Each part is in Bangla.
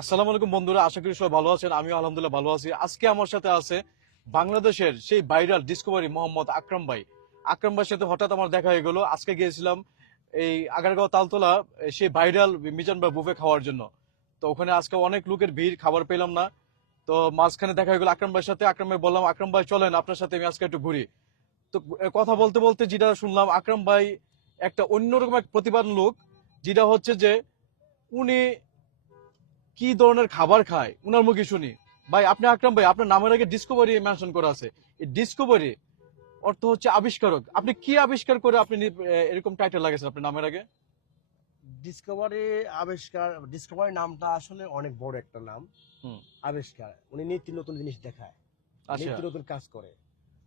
আসসালামু আলাইকুম বন্ধুরা, আশা করি সবাই ভালো আছেন, আমিও আলহামদুলিল্লাহ ভালো আছি। আজকে আমার সাথে আছে বাংলাদেশের সেই ভাইরাল ডিসকভারি মোহাম্মদ আকরাম ভাই। আকরাম ভাইয়ের সাথে হঠাৎ আমার দেখা হয়ে গেল। আজকে গিয়েছিলাম এই আগারগাঁও তালতলা সেই ভাইরাল মিজান ভাই বুফে খাওয়ার জন্য। তো ওখানে আজকে অনেক লোকের ভিড়, খাবার পেলাম না। তো মাঝখানে দেখা হয়ে গেল আকরাম ভাইয়ের সাথে। আকরাম ভাই বললাম, আকরাম ভাই, চলেন, আপনার সাথে আমি আজকে একটু ঘুরি। তো কথা বলতে বলতে যেটা শুনলাম, আকরাম ভাই একটা অন্যরকম এক প্রতিবাদ লোক, যেটা হচ্ছে যে উনি কি ধরনের খাবার খায়? উনার মুখে শুনি। ভাই আপনি আকরাম ভাই আপনার নামের আগে ডিসকভারি মেনশন করা আছে। এই ডিসকভারি অর্থ হচ্ছে আবিষ্কারক। আপনি কি আবিষ্কার করে আপনি এরকম টাইটেল লাগাইছেন আপনার নামের আগে? ডিসকভারি আবিষ্কার ডিসকভারি নামটা আসলে অনেক বড় একটা নাম। আবিষ্কার। উনি নিত্য নতুন জিনিস দেখায়। আচ্ছা। নিত্য নতুন কাজ করে।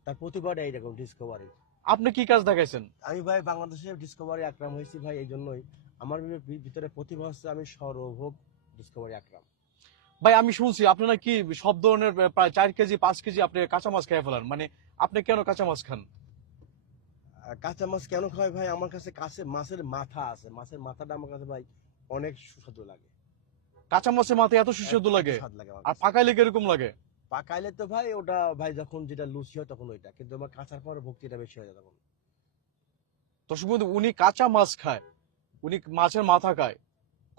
তার প্রতিবাদ এইরকম ডিসকভারি আপনি কি কাজ দেখাইছেন? আমি ভাই বাংলাদেশে ডিসকভারি আকরাম হয়েছি ভাই এই জন্যই। আমার ভিতরে প্রতিভা হচ্ছে আমি সর্বভোগ ডিসকভারি আকরাম ভাই আমি শুনছি আপনি নাকি সব ধরনের প্রায় চার কেজি পাঁচ কেজি আপনি কাঁচা মাছ খেয়ে ফেলান? মানে আপনি কেন কাঁচা মাছ খান? কাঁচা মাছ কেন খায় ভাই? আমার কাছে কাছে মাছের মাথা আছে। মাছের মাথাটা আমার কাছে ভাই অনেক সুস্বাদু লাগে। কাঁচা মাছের মাথায় এত সুস্বাদু লাগে? আর। পাকাইলে কীরকম লাগে? পাকাইলে তো ভাই ওটা ভাই যখন যেটা লুচি হয় তখন ওইটা। কিন্তু আমার কাঁচার পরে ভক্তিটা বেশি হয়ে যায় তখন। তো বন্ধু উনি কাঁচা মাছ খায়। উনি মাছের মাথা খায়।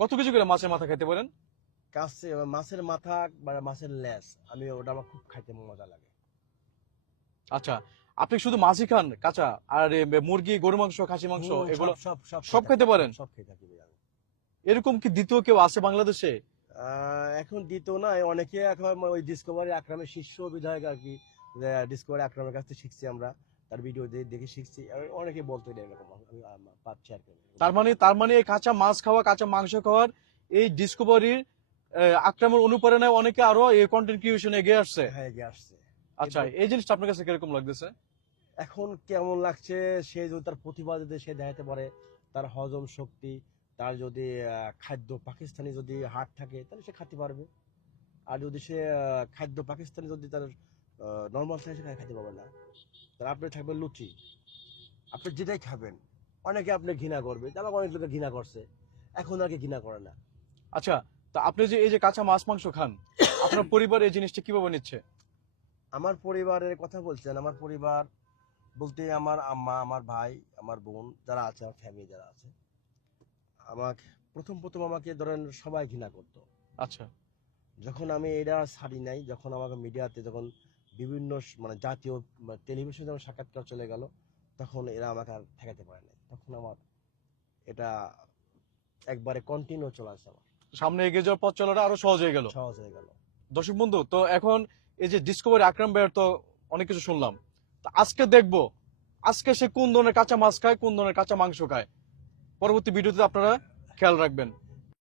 কত কিছু করে মাছের মাথা খেতে পারেন কাছে মাছের মাথা বা মাছের লেস আমি ওটা আমার খুব খাইতে মজা লাগে। আচ্ছা আপনি শুধু মাছই খান কাঁচা? আর মুরগি গরু মাংস খাসি মাংস এগুলো সব সব সব খেতে পারেন? সব খেতে থাকি এরকম কি দ্বিতীয় কেউ আছে বাংলাদেশে? এখন দ্বিতীয় না অনেকে এখন ওই ডিসকভারি আক্রমের শীর্ষ বিধায়ক আর কি ডিসকভারি আক্রমের কাছ থেকে শিখছি আমরা। তার ভিডিও দেখে শিখছি। অনেকে বলতো এরকম পাচ্ছি আর তার মানে তার মানে এই কাঁচা মাছ খাওয়া কাঁচা মাংস খাওয়ার এই ডিসকভারির আক্রমণ অনুপ্রেরণায় অনেকে আরও এই কন্টেন্ট ক্রিয়েশন এগিয়ে আসছে। হ্যাঁ এগিয়ে আসছে। আচ্ছা এই জিনিসটা আপনার কাছে কীরকম লাগতেছে? এখন কেমন লাগছে? সে যদি তার প্রতিভা যদি সে দেখাতে পারে তার হজম শক্তি তার যদি খাদ্য পাকিস্তানি যদি হাট থাকে তাহলে সে খেতে পারবে। আর যদি সে খাদ্য পাকিস্তানি যদি তার নর্মাল থাকে সেখানে খেতে পারবে না। তাহলে আপনি থাকবেন লুচি। আপনি যেটাই খাবেন অনেকে আপনি ঘৃণা করবে তাহলে অনেক লোকে ঘৃণা করছে। এখন আর কি ঘৃণা করে না। আচ্ছা তা আপনি যে এই যে কাঁচা মাছ মাংস খান আপনার পরিবার এই জিনিসটা কীভাবে নিচ্ছে? আমার পরিবারের কথা বলছেন আমার পরিবার বলতে আমার আম্মা আমার ভাই আমার বোন যারা আছে আমার ফ্যামিলি যারা আছে আমাকে প্রথম প্রথম আমাকে ধরেন সবাই ঘৃণা করতো। আচ্ছা। যখন আমি এটা ছাড়ি নাই যখন আমাকে মিডিয়াতে যখন বিভিন্ন মানে জাতীয় টেলিভিশনে যখন সাক্ষাৎকার চলে গেল তখন এরা আমাকে আর ঠেকাতে পারে নাই। তখন আমার এটা একবারে কন্টিনিউ চলে আসছে আমার। সামনে এগিয়ে যাওয়ার পথ চলাটা আরও সহজ হয়ে গেল। সহজ হয়ে গেল। দর্শক বন্ধু তো এখন এই যে ডিসকভারি আকরাম ভাইয়ের তো অনেক কিছু শুনলাম। তো আজকে দেখব আজকে সে কোন ধরনের কাঁচা মাছ খায় কোন ধরনের কাঁচা মাংস খায়। পরবর্তী ভিডিওতে আপনারা খেয়াল রাখবেন।